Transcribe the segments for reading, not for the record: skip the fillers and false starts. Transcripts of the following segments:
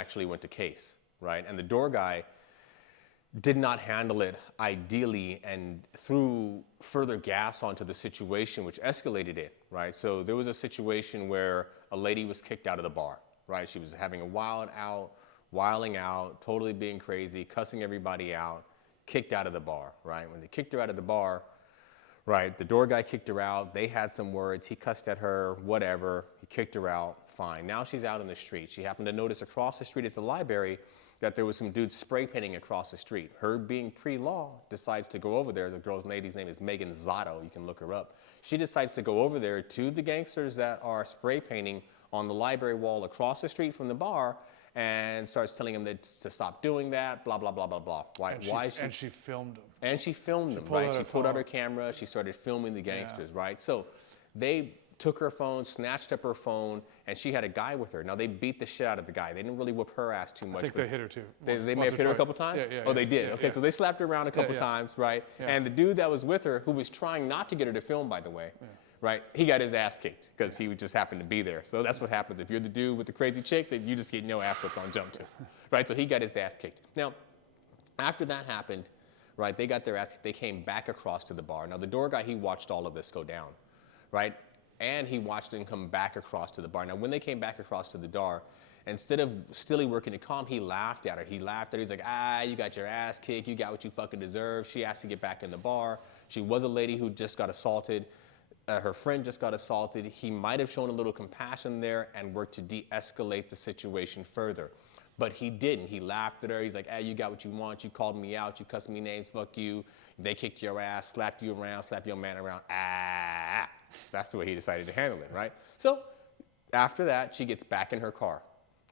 actually went to case, right? And the door guy did not handle it ideally and threw further gas onto the situation, which escalated it, right? So there was a situation where a lady was kicked out of the bar, right? She was having a wiling out, totally being crazy, cussing everybody out, kicked out of the bar, right? When they kicked her out of the bar, right, the door guy kicked her out. They had some words. He cussed at her, whatever. He kicked her out, fine. Now she's out in the street. She happened to notice across the street at the library that there was some dudes spray painting across the street. Her being pre-law decides to go over there. The lady's name is Megan Zato. You can look her up. She decides to go over there to the gangsters that are spray painting on the library wall across the street from the bar and starts telling them to stop doing that, blah, blah, blah, blah, blah. And she filmed them. And she filmed them, right? She pulled out her camera. She started filming the gangsters, right? So they took her phone, snatched up her phone, and she had a guy with her. Now, they beat the shit out of the guy. They didn't really whip her ass too much. I think they hit her too. They may have hit her a couple times? Yeah, oh, they did? Yeah, okay, yeah. So they slapped her around a couple times, right? Yeah. And the dude that was with her, who was trying not to get her to film, by the way, right, he got his ass kicked because he just happened to be there. So that's what happens. If you're the dude with the crazy chick, then you just get no ass whipped on jump to, right? So he got his ass kicked. Now, after that happened, right, they got their ass kicked. They came back across to the bar. Now, the door guy, he watched all of this go down, right? And he watched them come back across to the bar. Now, when they came back across to the bar, instead of still working to calm, he laughed at her. He laughed at her. He's like, you got your ass kicked. You got what you fucking deserve. She asked to get back in the bar. She was a lady who just got assaulted. Her friend just got assaulted. He might have shown a little compassion there and worked to de-escalate the situation further. But he didn't. He laughed at her. He's like, you got what you want. You called me out. You cussed me names. Fuck you. They kicked your ass, slapped you around, slapped your man around. That's the way he decided to handle it, right? So after that, she gets back in her car.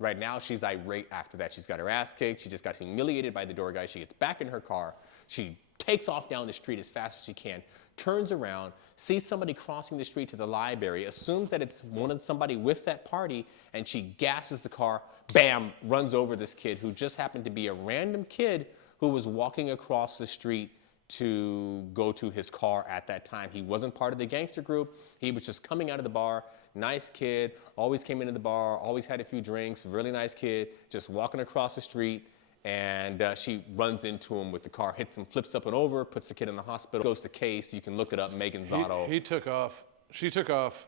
Right now, she's irate after that. She's got her ass kicked. She just got humiliated by the door guy. She gets back in her car. She takes off down the street as fast as she can, turns around, sees somebody crossing the street to the library, assumes that it's somebody with that party, and she gasses the car, bam, runs over this kid who just happened to be a random kid who was walking across the street to go to his car at that time. He wasn't part of the gangster group. He was just coming out of the bar. Nice kid, always came into the bar, always had a few drinks, really nice kid, just walking across the street. And she runs into him with the car, hits him, flips up and over, puts the kid in the hospital, goes to case. You can look it up, Megan Zato. He took off. She took off,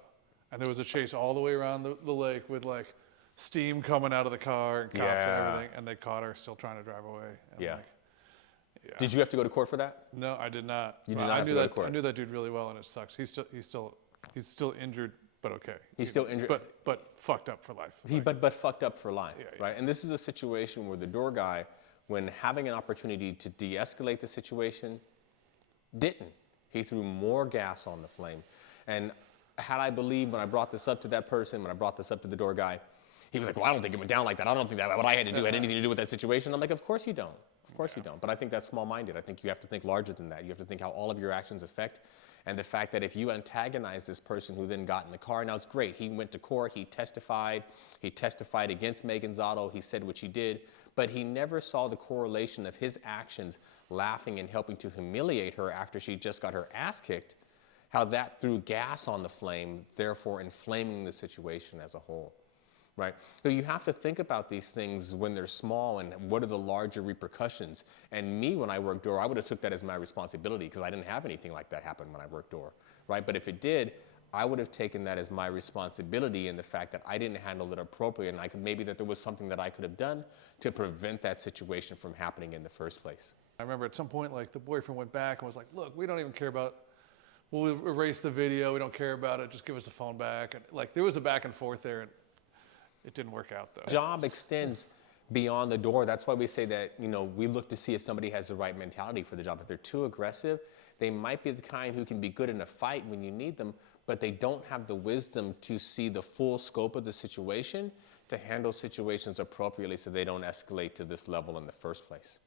and there was a chase all the way around the lake with like steam coming out of the car and cops and everything. And they caught her still trying to drive away. And yeah. Did you have to go to court for that? No, I did not. You did not have to go to court. I knew that dude really well, and it sucks. He's still injured, but okay. He's still injured, but fucked up for life. But fucked up for life, yeah. Right? And this is a situation where the door guy, when having an opportunity to de-escalate the situation, didn't. He threw more gas on the flame. And had I believed when I brought this up to that person, when I brought this up to the door guy, he was like, well, I don't think it went down like that. I don't think that what I had to do had anything to do with that situation. I'm like, of course you don't. Of course you don't. But I think that's small-minded. I think you have to think larger than that. You have to think how all of your actions affect, and the fact that if you antagonize this person who then got in the car, now it's great. He went to court. He testified against Megan Zato. He said what she did, but he never saw the correlation of his actions laughing and helping to humiliate her after she just got her ass kicked, how that threw gas on the flame, therefore inflaming the situation as a whole. Right? So you have to think about these things when they're small and what are the larger repercussions. And me, when I worked door, I would have took that as my responsibility because I didn't have anything like that happen when I worked door. Right? But if it did, I would have taken that as my responsibility in the fact that I didn't handle it appropriately, and maybe that there was something that I could have done to prevent that situation from happening in the first place. I remember at some point, like, the boyfriend went back and was like, look, we don't even care about, we'll erase the video, we don't care about it, just give us the phone back. And like, there was a back and forth there, and it didn't work out though. Job extends beyond the door. That's why we say that, we look to see if somebody has the right mentality for the job. If they're too aggressive, they might be the kind who can be good in a fight when you need them, but they don't have the wisdom to see the full scope of the situation to handle situations appropriately so they don't escalate to this level in the first place.